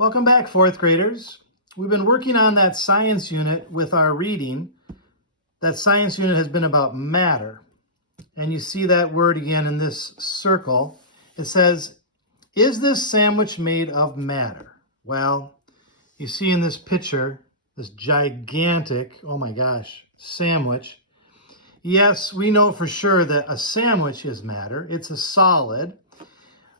Welcome back, fourth graders. We've been working on that science unit with our reading. That science unit has been about matter. And you see that word again in this circle. It says, is this sandwich made of matter? Well, you see in this picture, this gigantic, oh my gosh, sandwich. Yes, we know for sure that a sandwich is matter. It's a solid.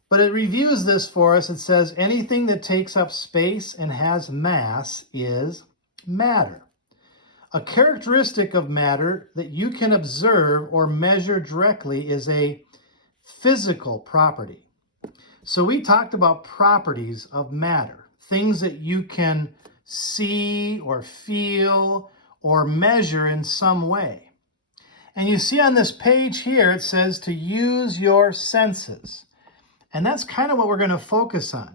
But it reviews this for us. It says anything that takes up space and has mass is matter. A characteristic of matter that you can observe or measure directly is a physical property. So we talked about properties of matter, things that you can see or feel or measure in some way. And you see on this page here, it says to use your senses. And that's kind of what we're going to focus on.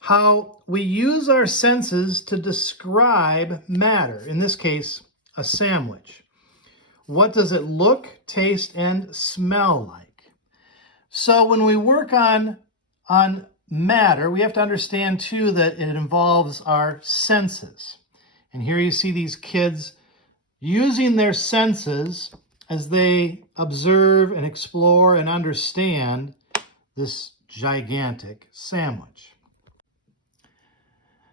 How we use our senses to describe matter. In this case, a sandwich. What does it look, taste, and smell like? So when we work on matter, we have to understand too that it involves our senses. And here you see these kids using their senses as they observe and explore and understand this gigantic sandwich.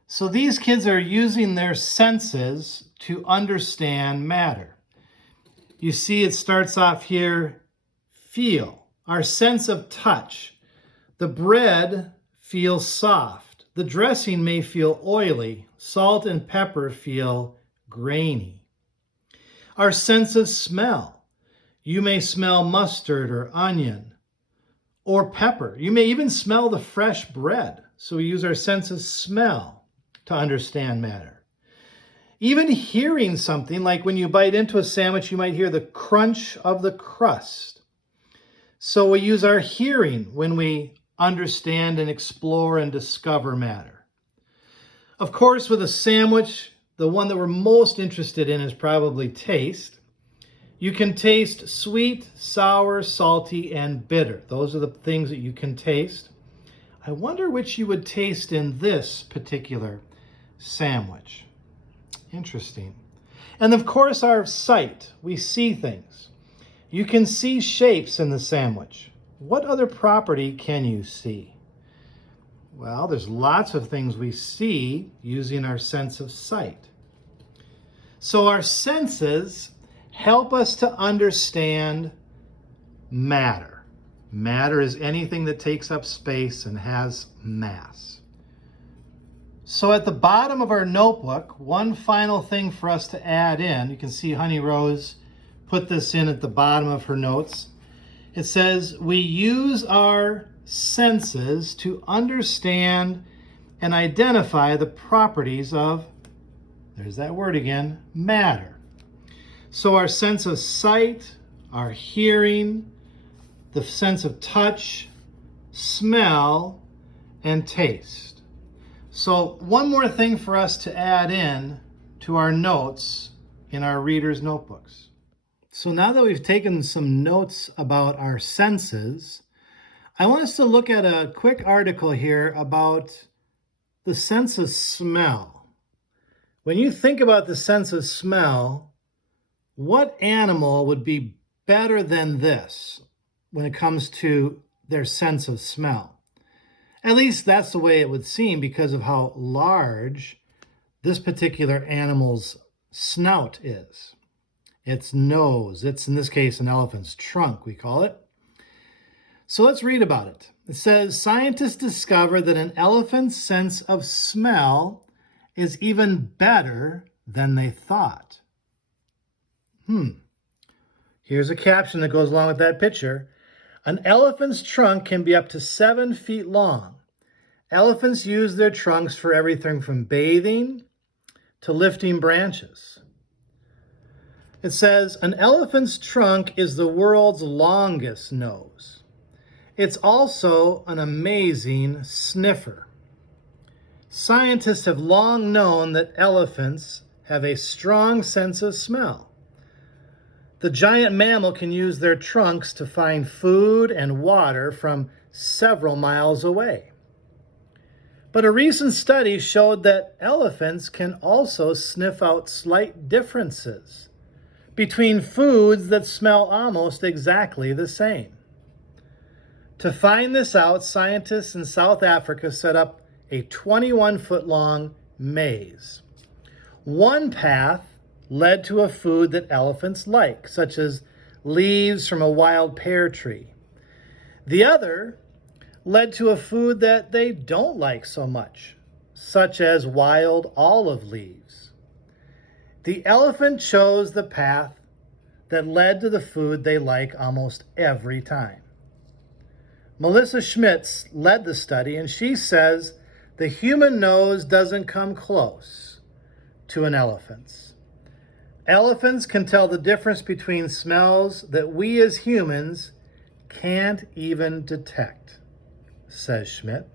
So these kids are using their senses to understand matter. You see it starts off here, feel, our sense of touch. The bread feels soft. The dressing may feel oily. Salt and pepper feel grainy. Our sense of smell. You may smell mustard or onion or pepper. You may even smell the fresh bread. So we use our sense of smell to understand matter. Even hearing something, like when you bite into a sandwich, you might hear the crunch of the crust. So we use our hearing when we understand and explore and discover matter. Of course, with a sandwich, the one that we're most interested in is probably taste. You can taste sweet, sour, salty, and bitter. Those are the things that you can taste. I wonder which you would taste in this particular sandwich. Interesting. And of course, our sight. We see things. You can see shapes in the sandwich. What other property can you see? Well, there's lots of things we see using our sense of sight. So our senses help us to understand matter. Matter is anything that takes up space and has mass. So at the bottom of our notebook, one final thing for us to add in, you can see Honey Rose put this in at the bottom of her notes. It says, we use our senses to understand and identify the properties of, there's that word again, matter. So our sense of sight, our hearing, the sense of touch, smell, and taste. So one more thing for us to add in to our notes in our readers' notebooks. So now that we've taken some notes about our senses, I want us to look at a quick article here about the sense of smell. When you think about the sense of smell, what animal would be better than this when it comes to their sense of smell? At least that's the way it would seem because of how large this particular animal's snout is. Its nose, it's in this case an elephant's trunk, we call it. So let's read about it. It says, scientists discover that an elephant's sense of smell is even better than they thought. Here's a caption that goes along with that picture. An elephant's trunk can be up to 7 feet long. Elephants use their trunks for everything from bathing to lifting branches. It says, an elephant's trunk is the world's longest nose. It's also an amazing sniffer. Scientists have long known that elephants have a strong sense of smell. The giant mammal can use their trunks to find food and water from several miles away. But a recent study showed that elephants can also sniff out slight differences between foods that smell almost exactly the same. To find this out, scientists in South Africa set up a 21-foot-long maze. One path led to a food that elephants like, such as leaves from a wild pear tree. The other led to a food that they don't like so much, such as wild olive leaves. The elephant chose the path that led to the food they like almost every time. Melissa Schmitz led the study, and she says the human nose doesn't come close to an elephant's. Elephants can tell the difference between smells that we as humans can't even detect, says Schmidt.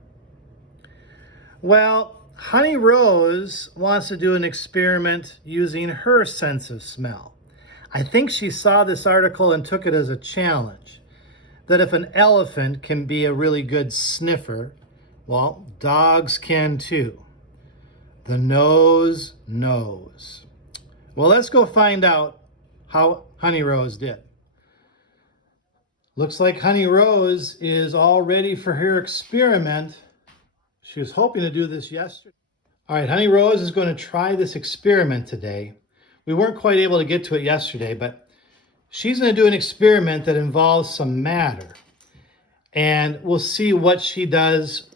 Well, Honey Rose wants to do an experiment using her sense of smell. I think she saw this article and took it as a challenge, that if an elephant can be a really good sniffer, well, dogs can too. The nose knows. Well, let's go find out how Honey Rose did. Looks like Honey Rose is all ready for her experiment. She was hoping to do this yesterday. All right, Honey Rose is going to try this experiment today. We weren't quite able to get to it yesterday, but she's going to do an experiment that involves some matter. And we'll see what she does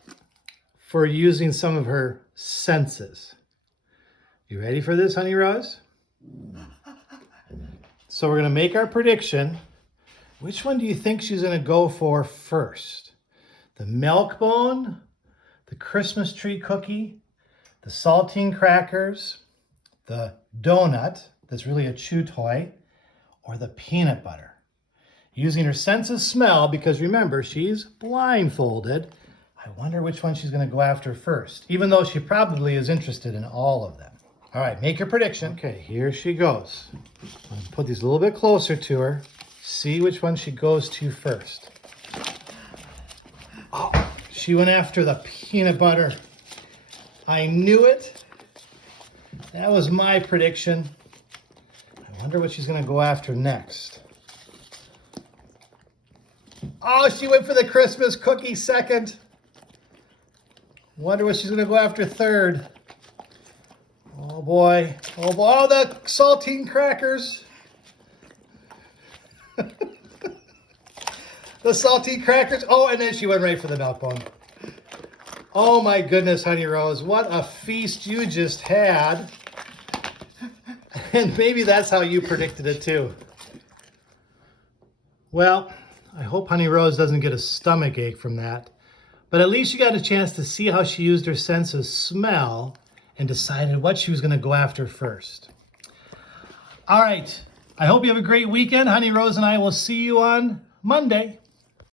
for using some of her senses. You ready for this, Honey Rose? So we're going to make our prediction. Which one do you think she's going to go for first? The milk bone, the Christmas tree cookie, the saltine crackers, the donut that's really a chew toy, or the peanut butter? Using her sense of smell, because remember, she's blindfolded, I wonder which one she's going to go after first, even though she probably is interested in all of them. All right, make your prediction. Okay, here she goes. I'm going to put these a little bit closer to her. See which one she goes to first. Oh, she went after the peanut butter. I knew it. That was my prediction. I wonder what she's going to go after next. Oh, she went for the Christmas cookie second. Wonder what she's going to go after third. Oh boy. Oh boy. Oh, the saltine crackers. The saltine crackers. Oh, and then she went right for the milk bone. Oh my goodness, Honey Rose. What a feast you just had. And maybe that's how you predicted it too. Well, I hope Honey Rose doesn't get a stomach ache from that. But at least you got a chance to see how she used her sense of smell and decided what she was going to go after first. All right. I hope you have a great weekend. Honey Rose and I will see you on Monday.